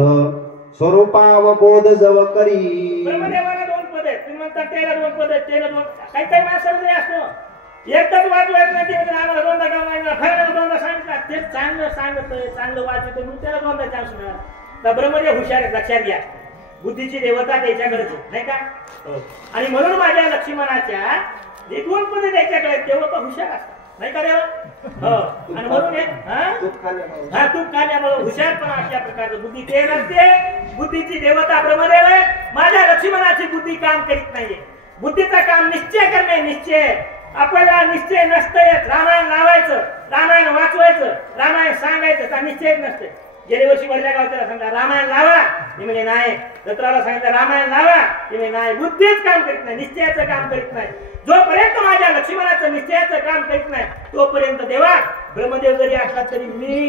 स्वरूपावबोध जव करी. ब्रह्मदेवाला 2 पद आहेत. तुम्ही म्हणता त्याला 2 पद आहेत, त्याला 2. काही काही माणसाला असतो एकच वाचवायचं नाही, ते आम्हाला 2दा गाव नाही, फळाला 2दा सांगितलं, ते चांगलं सांगतोय, चांगलं वाचतो म्हणून त्याला 2दा चान्स मिळाला. तर ब्रह्मदेव हुशार आहे, लक्षात घ्या. बुद्धीची देवता त्याच्याकडेच नाही का. आणि म्हणून माझ्या लक्ष्मणाच्या 2 पद त्याच्याकडे, तेवढं पण हुशार असतात नाही का देवा. हो, आणि म्हणून तूप खाण्यामुळे हुशारपणा अशा प्रकारचं बुद्धी ते नसते. बुद्धीची देवता ब्रह्मदेव आहे. माझ्या लक्ष्मणाची बुद्धी काम करीत नाहीये. बुद्धीचं काम निश्चय करणे. निश्चय आपल्याला निश्चय नसतंय. रामायण लावायचं, रामायण वाचवायचं, रामायण सांगायचं, त्या निश्चयच नसते. गेल्या वर्षी वडल्या गावच्याला सांगा रामायण लावा, ते म्हणजे नाही. दत्राला सांगितलं रामायण लावा, ते म्हणजे नाही. बुद्धीच काम करीत नाही, निश्चयाचं काम करीत नाही. जोपर्यंत माझ्या लक्ष्मणाचं निश्चयाचं काम करीत नाही तोपर्यंत देवा ब्रह्मदेव जरी असला तरी मी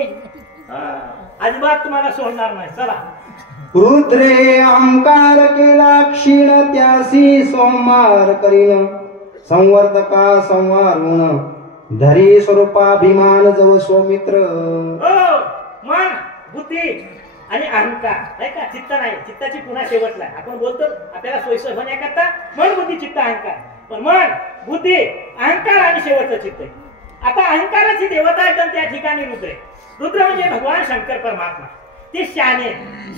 अजिबात तुम्हाला सोडणार नाही. चला. रुद्रे अहंकार केला क्षीण, त्यासी सोमवार करीन, संवर्धका संवारुण, धरी स्वरूपाभिमान जव सौमित्र. मन, बुद्धी आणि अहंकार नाही का. चित्त नाही. चित्ताची पुन्हा शेवटला आपण बोलतो आपल्याला सोयीस्कर होण्याकरता मन, बुद्धी, चित्त, अहंकार. पण मन, बुद्धी, अहंकार आणि शेवटचं चित्त. आता अहंकाराची देवता एकदम त्या ठिकाणी रुद्र आहे. रुद्र म्हणजे भगवान शंकर परमात्मा. ते शाने,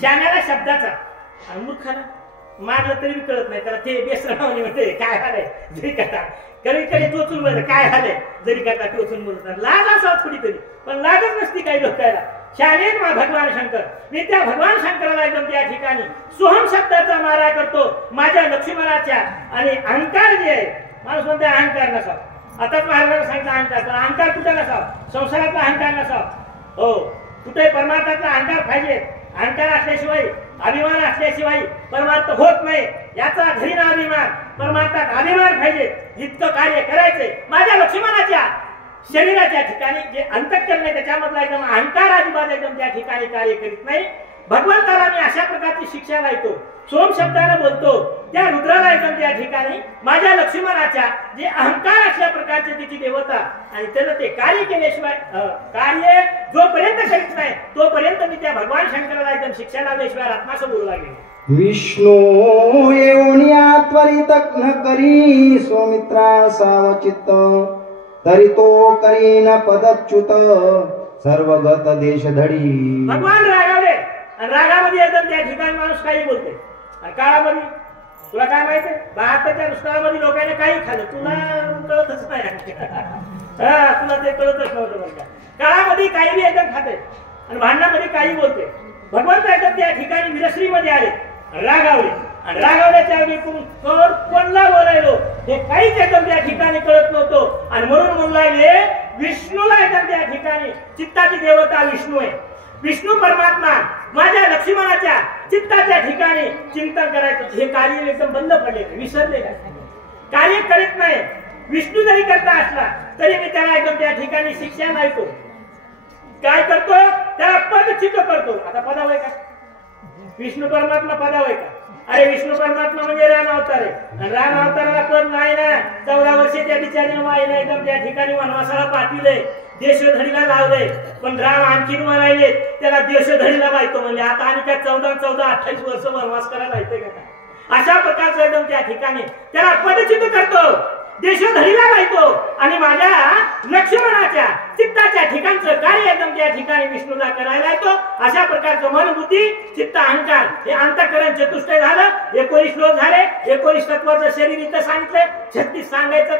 शाण्याला शब्दाचा आणि मूर्खाला मारलं तरी कळत नाही त्याला. ते बेसरवणी म्हणते काय झालंय जरी कथा, कधी कधी टोचून बोलत काय झालंय जरी कथा टोचून बोलतात. लाज असावं थोडी तरी, पण लाजच नसती काही लोकांना. शाने भगवान शंकर. मी त्या भगवान शंकराला एकदम त्या ठिकाणी सोहम शब्दाचा मारा करतो माझ्या लक्ष्मणाच्या. आणि अहंकार जे आहे, माणूस म्हणते अहंकार नसावा. आता महाराजांना सांगितलं अहंकार, पण अहंकार कुठे नसावा? संसारातला अहंकार नसावा. हो, कुठे परमार्थातला अहंकार पाहिजे. अहंकार असल्याशिवाय, अभिमान असल्याशिवाय परमार्थ होत नाही. याचा धरीन अभिमान. परमार्थात अभिमान पाहिजे. इतकं कार्य करायचंय माझ्या लक्ष्मणाच्या शरीराच्या ठिकाणी जे अंतःकरण आहे त्याच्यामधला एकदम अहंकार अजिबात एकदम त्या ठिकाणी कार्य करीत नाही. भगवंताला मी अशा प्रकारची शिक्षा लायतो, सोम शब्दाने बोलतो, त्या रुद्राला एकदम त्या ठिकाणी माझ्या लक्ष्मणाच्या जे अहंकार असल्या प्रकारचे तिची देवता आणि त्यानं ते कार्य केल्याशिवाय कार्य जोपर्यंत करीत नाही तोपर्यंत मी त्या भगवान शंकराला एकदम शिक्षा लावल्याशिवाय आत्माचं बोलू लागले. विष्णू येऊनिया त्वरित न करी सौमित्रा सावचित्त तरी तो करीन पदच्युत सर्वगत देश धडी. भगवान रागावले आणि रागामध्ये एकदम त्या ठिकाणी माणूस काही बोलते. आणि काळामध्ये तुला काय माहिती, 72च्या दुष्काळामध्ये लोकांनी काही खाल्लं, तुला कळतच नाही. तुला ते कळतच नव्हतं बरं का. काळामध्ये काही बी एकदम खाते आणि भांडणामध्ये काही बोलते. भगवंत एकदम त्या ठिकाणी विरश्रीमध्ये आले, रागावले आणि रागावल्याच्या वेळी कोणला बोलायलो हे काहीच एकदम त्या ठिकाणी कळत नव्हतं. आणि म्हणून म्हणू लागले विष्णूला एकदम त्या ठिकाणी चित्ताची देवता विष्णू आहे. विष्णू परमात्मा माझ्या लक्ष्मणाच्या चित्ताच्या ठिकाणी चिंतन करायचं हे कार्य एकदम बंद पडले, विसरले काय, कार्य करीत नाही. विष्णू जरी करता असला तरी मी त्याला एकदम त्या ठिकाणी शिक्षा नाहीतो. काय करतो त्याला पदच्युत करतो. आता पदावय का विष्णू परमात्मा पदावय का? अरे विष्णू परमात्मा म्हणजे राम अवतार आहे. राम अवताराला पद नाही ना. 14 वर्षे त्या बिचारीनं मायला एकदम त्या ठिकाणी वनवासाला पाठविले, देशधडीला लावले. पण राम आणखीन म्हणाले त्याला देशधडीला बायतो म्हणजे आता आणि काय 14-14-28 वर्ष वनवास करायला येते का? अशा प्रकारचं एकदम त्या ठिकाणी त्याला पदच्युत करतो, देशधडीला लावतो आणि माझ्या लक्ष्मणाच्या चित्ताच्या ठिकाणचं कार्य एकदम त्या ठिकाणी विष्णूला करायला येतो. अशा प्रकारचं मन बुद्धी चित्त अहंकार हे अंतःकरण चतुष्टय झालं. 19 श्लोक झाले. 19 तत्वाचं शरीर इथं सांगितलंय. 36 सांगायचं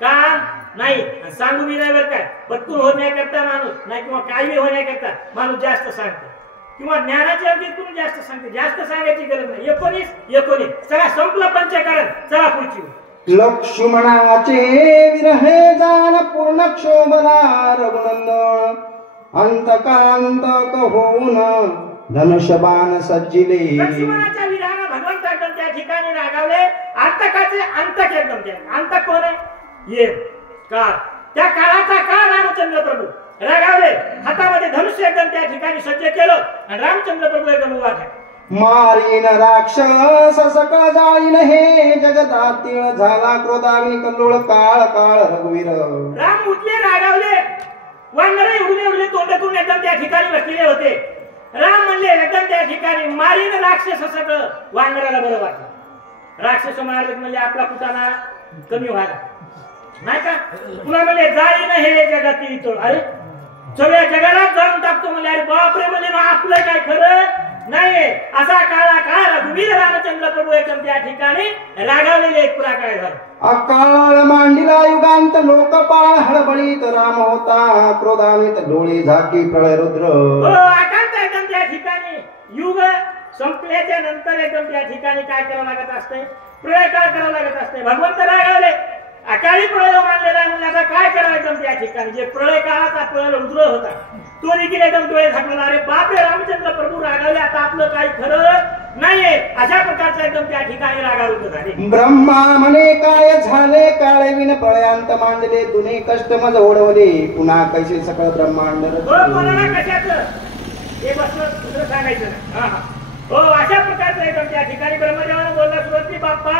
काम नाही, सांगू बी नाही बरं काय. पटकून होण्याकरता माणूस नाही किंवा काही होण्याकरता माणूस जास्त सांगतो किंवा ज्ञानाच्या अवधीतून जास्त सांगते. जास्त सांगायची गरज नाही. 19 चला संपलं पंचकरण. चला पुढची. लक्ष्मणाचे विरहे जाण पूर्ण क्षोभला रघुनंदन अंतकांतक होऊन धनुष्यबाण सज्जिले. लक्ष्मणाच्या विरहानं भगवंत एकदम त्या ठिकाणी रागावले. अंतकाचे अंतक एकदम त्या अंतक कोण आहे? ये काळ. त्या काळाचा काळ रामचंद्र प्रभू रागावले. हातामध्ये धनुष्य एकदम त्या ठिकाणी सज्ज केलं आणि रामचंद्र प्रभू एकदम उभा आहे. मारीन राक्षस सकळ जाळीन हे जगदातील झाला क्रोधाग्नी कल्लोळ काळ काळ रघुवीर. राम उठले रागावले. वानरे उडले तोंडातून एकदम त्या ठिकाणी बसलेले होते. राम म्हणले एकदम त्या ठिकाणी मारीन राक्षस सकळ. वानराला बरं वाटलं. राक्षस मारले म्हणजे आपला कुटाणा कमी व्हायला नाही का. पुन्हा म्हणले जाईन हे जगातील तोड. अरे सगळ्या जगाला जाऊन टाकतो म्हणजे अरे बापरे म्हणजे आपलं काय खरं नाही. असा काळा काळ रघुवीर रामचंद्र प्रभू एकदम त्या ठिकाणी रागावलेले एक पुरा काळ झाला. अकाळ मांडिला युगांत लोकपाळ हडबडीत राम होता क्रोधान्वित डोळे झाकी प्रळय रुद्र. आकांत एकदम त्या ठिकाणी युग संपल्याच्या नंतर एकदम त्या ठिकाणी काय करावं लागत असते? प्रळय काळ करावं लागत असते. भगवंत रागावले. अकाळी प्रळय मानलेला म्हणजे आता काय करावं एकदम त्या ठिकाणी जे प्रळय काळाचा प्रळय रुद्र होता तो देखील एकदम डोळे झाकलेला. अरे बापरे रामचंद्र प्रभू रागावले आता आपलं काही खरं नाहीये. अशा प्रकारचा एकदम त्या ठिकाणी रागावृत झाले. ब्रह्मा म्हणे काय झाले काळे विन प्रळयांत मांडले तुने कष्ट मज ओढवले पुन्हा कैसे सकळ ब्रह्मांड. कोणाला कशाचं हे बसलं दुसरं सांगायचं नाही. हो अशा प्रकारचं एकदम त्या ठिकाणी ब्रह्मदेवानं बोलला सुरुवाती बाप्पा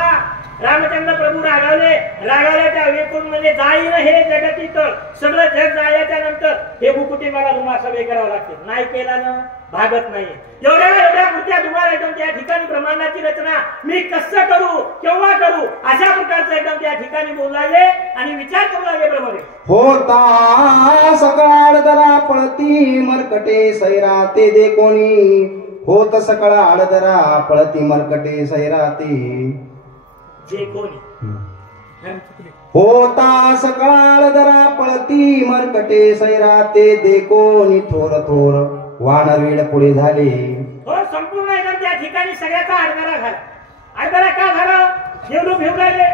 रामचंद्र प्रभू रागावले. रागावल्याच्या वेकून म्हणजे जाईन हे जगती तर सगळं जग जायच्या नंतर हे मुकुटी मला रुमा सभे करावं लागते. नाही केला ना भागत नाही. एवढ्या मूर्त्या तुम्हाला एकदम त्या ठिकाणी ब्रह्मांडाची रचना मी कसं करू केव्हा करू अशा प्रकारचं एकदम त्या ठिकाणी बोलायले आणि विचार करू लागले ब्रह्मदेव. होता सकाळ आडदरा पळती मरकटे सैरा ते दे कोणी होत सकाळ आडदरा पळती मरकटे सैरा ते जे कोणी होता सकाळ दरा पळती मरकटे सैरा ते देखोनी थोर थोर वानरवेड पुढे झाले. हो संपूर्ण एकदम त्या ठिकाणी सगळ्याचा आडदरा झाला. आडदरा का झाला? देवरूप घेऊ लागले.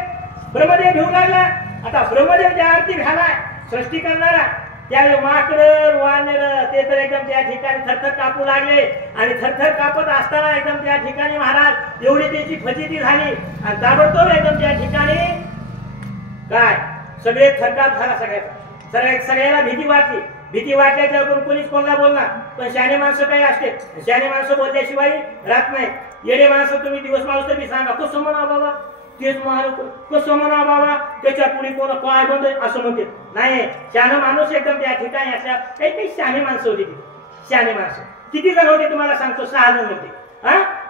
ब्रह्मदेव घेऊ लागला. आता ब्रह्मदेव ज्या आरती झालाय सृष्टी करणारा त्यावेळी माकड वानर ते तर एकदम त्या ठिकाणी थरथर कापू लागले आणि थरथर कापत असताना एकदम त्या ठिकाणी महाराज एवढी त्याची फजिती झाली आणि ताबडतोब एकदम त्या ठिकाणी काय सगळे थरकाप झाला. सगळ्याचा सगळ्याला भीती वाटली. भीती वाटल्याच्या पोलीस कोणाला बोलणार, पण शहाणे माणसं काही असते, शहाणे माणसं बोलल्याशिवाय राहत नाही. येडे माणसं तुम्ही दिवस माणूस तरी सांगा कसं म्हणा बाबा, तेच म्हणाल कसं म्हणा बाबा, त्याच्या पुढे कोण काय बंद असं म्हणते. नाही, शहाणा माणूस एकदम त्या ठिकाणी असल्या काही काही शहाणे माणसं होती. शहाणे माणसं किती जण होते तुम्हाला सांगतो, 6 जण होते.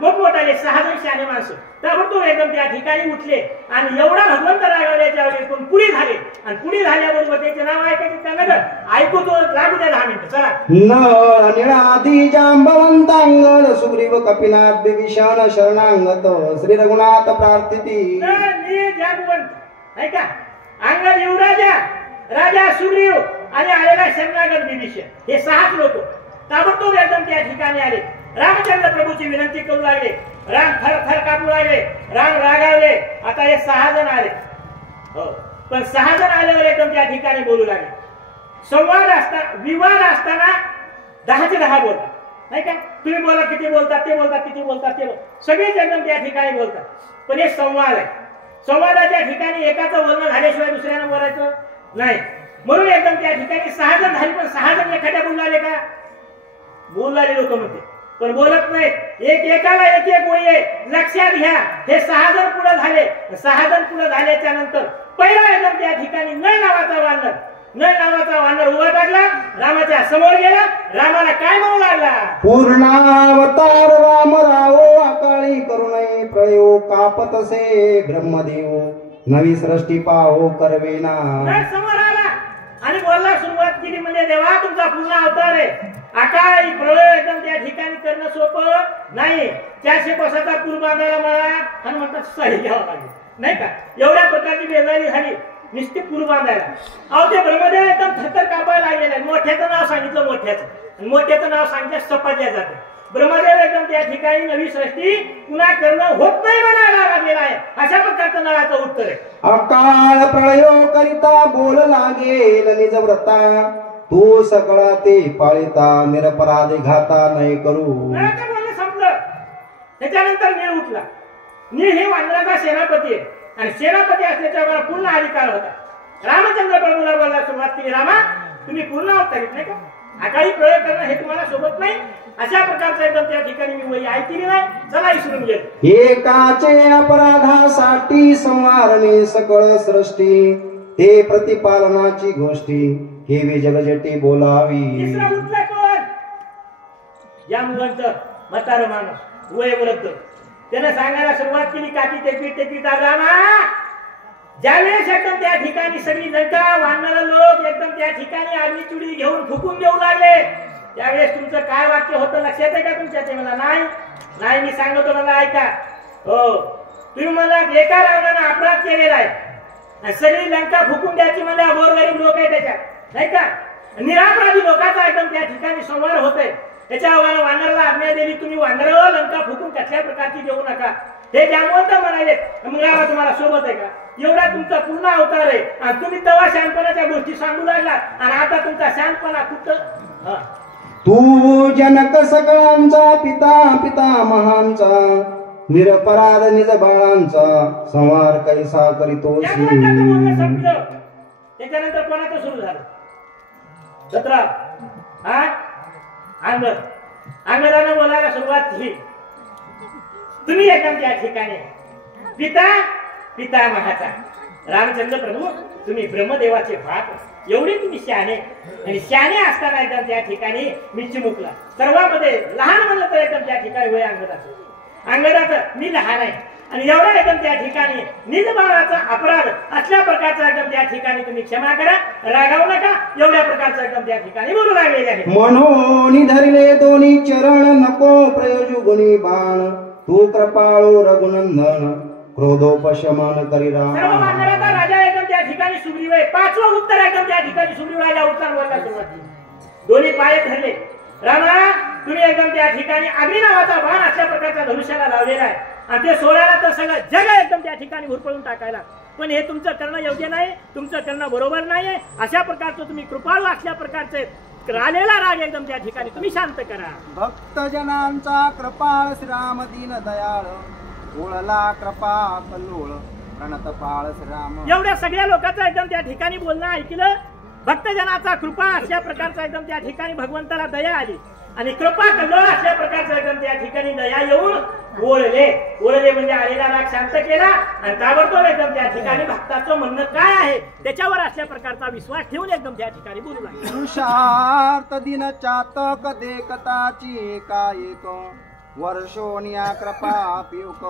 मोठमोठाले 6 जण शहाणे माणसं ताबडतोब एकदम त्या ठिकाणी उठले आणि एवढा भगवंत रागावल्याच्या वेळी पण पुढे झाले. आणि पुढे झाल्याबरोबर त्याचे नाव ऐकायचे त्यांना ऐकू तो लागू द्या 10 मिनिटं. चला. नळ निळादी जांबवंतांगण सुग्रीव कपिनाथ विभीषण शरणांगत श्री रघुनाथ प्रार्थिती. जांबवंत ऐका, अंगद युवराजा, राजा सुग्रीव आणि आलेला शरणागत विभीषण, हे 6 लोक ताबडतोब एकदम त्या ठिकाणी आले. रामचंद्र प्रभूची विनंती करू लागले. राम थर थर कापू लागले, राम रागावले. आता हे 6 जण आले. हो, पण 6 जण आल्यावर एकदम त्या ठिकाणी बोलू लागले. संवाद असताना, विवाद असताना 10चे 10 बोलतात, नाही का? तुम्ही बोला किती बोलतात, ते बोलतात किती बोलतात, ते सगळेच एकदम त्या ठिकाणी बोलतात. पण हे संवाद आहे. संवादाच्या ठिकाणी एकाचं बोलणं झाल्याशिवाय दुसऱ्यानं बोलायचं नाही. म्हणून एकदम त्या ठिकाणी 6 जण झाले, पण 6 जण एखाद्या बोलणारे का? बोलणारे लोक म्हणते, पण बोलत नाहीत. एकाला एक ओळी आहे. लक्षात घ्या, हे 6 जण पुढे झाले. 6 जण पुढे झाल्याच्या नंतर पहिला एकदम त्या ठिकाणी नळ नावाचा वानर उभा टाकला, रामाच्या समोर गेला. रामाला काय म्हणू लागला? पूर्णावतार राम रावो अकाळी करुणे प्रयो कापतसे ब्रह्मदेव नवी सृष्टी पाहो करवेना. समोर आला आणि बोलला, सुरुवात केली म्हणजे देवा तुमचा पूर्ण अवतार आहे. अकाळी प्रलय एकदम त्या ठिकाणी करणं सोपं नाही. 400 कोसाचा पूल बांधायला मला हनुमंतात सही घ्यावं लागेल, नाही का? एवढ्या प्रकारची बेजारी झाली नुसती पूल बांधायला. अहो ते ब्रह्मदेव एकदम थरथर कापायला लागलेला. मोठ्याचं नाव सांगितलं, मोठ्याचं नाव सांगितलं सपाटल्या जाते. ब्रह्मदेव एकदम त्या ठिकाणी नवी सृष्टी पुन्हा करणं होत नाही म्हणायला लागलेला आहे. अशा प्रकारचं नळाचं उत्तर आहे. अकाळ प्रळयो करिता बोल लागेल निज व्रता तू सकळा ते पाळिता निरपराधे घाता नाही करू. बोलणं संपलं. त्याच्यानंतर नीळ उठला. नीळ हे वानराचा सेनापती आहे आणि सेनापती असल्याच्या वेळेला पूर्ण अधिकार होता. रामचंद्र प्रभूला बोलला, सुरुवात केली, रामा तुम्ही पूर्ण अवतारीत नाही का? अकाळी प्रयोग करणं हे तुम्हाला सोबत नाही. अशा प्रकारचं एकदम त्या ठिकाणी मी वही ऐकली नाही. चला विसरून गेलो. एकाचे अपराधासाठी संवारणे सकळ सृष्टी ते प्रतिपालनाची गोष्टी हे जगजटी बोलावी. तिसरा उठला कोण? या मुलांचं म्हातारं माणूस वयोवृद्ध. त्याने सांगायला सुरुवात केली, काठी टेकी रामा ज्यावेळेस एकदम त्या ठिकाणी सगळी जनता वानर लोक एकदम त्या ठिकाणी आगली चुडी घेऊन फुकून देऊ लागले, त्यावेळेस तुमचं काय वाक्य होतं लक्षात आहे का तुमच्या? ते मला नाही मी सांगतो, मला ऐका. हो, तुम्ही मला एका रावणानं अपराध केलेला आहे. सगळी लंका फुकून द्यायची म्हणजे गोरगरीब लोक आहे त्याच्यात, नाही का? निरापराधी लोकांचा एकदम त्या ठिकाणी संवाद होतोय. त्याच्या वानराला आज्ञा दिली, तुम्ही वानराला लंका फुकून कसल्या प्रकारची देऊ नका. हे जांबवंत म्हणाले, मग रामा तुम्हाला सोबत आहे का? एवढा तुमचा पूर्ण अवतार आहे आणि तुम्ही तेव्हा शांतपणाच्या गोष्टी सांगू लागला आणि आता तुमचा शांतपणा कुठं? तू जनक सकळांचा पिता महांचा निरपराध निज बाळांचा संवार कैसा करीतो. त्याच्यानंतर कोणाचं सुरू झालं? 17 अंगदानं बोलायला सुरुवात केली. तुम्ही एकदम त्या ठिकाणी पिता महाचा रामचंद्र प्रभू, तुम्ही ब्रह्मदेवाचे भात, एवढे तुम्ही शहाणे आणि शहाणे असताना एकदम त्या ठिकाणी मी चिमुकला. सर्वांमध्ये लहान म्हणलं तर एकदम त्या ठिकाणी वय अंगदाचं मी लहान आहे आणि एवढा एकदम त्या ठिकाणी निजबाळाचा अपराध असल्या प्रकारचा एकदम त्या ठिकाणी तुम्ही क्षमा करा, रागावू नका. एवढ्या प्रकारचा एकदम त्या ठिकाणी बोलू लागलेले आहे. मनोनी धरले दोन्ही चरण नको प्रयोजु गुणी बाण तू कृपाळू रघुनंदन क्रोधोपशमन करी राम. सर्व मानणारा राजा एकदम त्या ठिकाणी सुग्रीव आहे. 5वं उत्तर एकदम त्या ठिकाणी सुग्रीव राजा उत्तर बोलला सुरुवात. दोन्ही पाय धरले. रामा तुम्ही एकदम त्या ठिकाणी अग्नी नावाचा बाण असल्या प्रकारचा धनुष्याला लावलेला आहे आणि ते सोडायला तर सगळं जग एकदम त्या ठिकाणी भुरपळून टाकायला. पण हे तुमचं करणं योग्य नाही, तुमचं करणं बरोबर नाहीये. अशा प्रकारचं तुम्ही कृपाळू असल्या प्रकारचे रालेला राग एकदम त्या ठिकाणी तुम्ही शांत करा. भक्तजनांचा कृपाळ श्रीराम दीन दयाळ ओळला कृपा कल्लोळ प्रणत पाळ श्रीराम. एवढ्या सगळ्या लोकांचं एकदम त्या ठिकाणी बोलणं ऐकलं. भक्तजनाचा कृपा अशा प्रकारचा एकदम त्या ठिकाणी भगवंताला दया आली आणि कृपा कल्लोळ अशा प्रकारचा एकदम त्या ठिकाणी दया येऊन ओळले म्हणजे आलेला राग शांत केला आणि ताबडतोब एकदम त्या ठिकाणी भक्ताचं म्हणणं काय आहे त्याच्यावर अशा प्रकारचा विश्वास ठेवून एकदम त्या ठिकाणी बोलू लागला. पुरुषार्थ दिन चातक देखताची एकाएक वर्षोनिया कृपा पियुक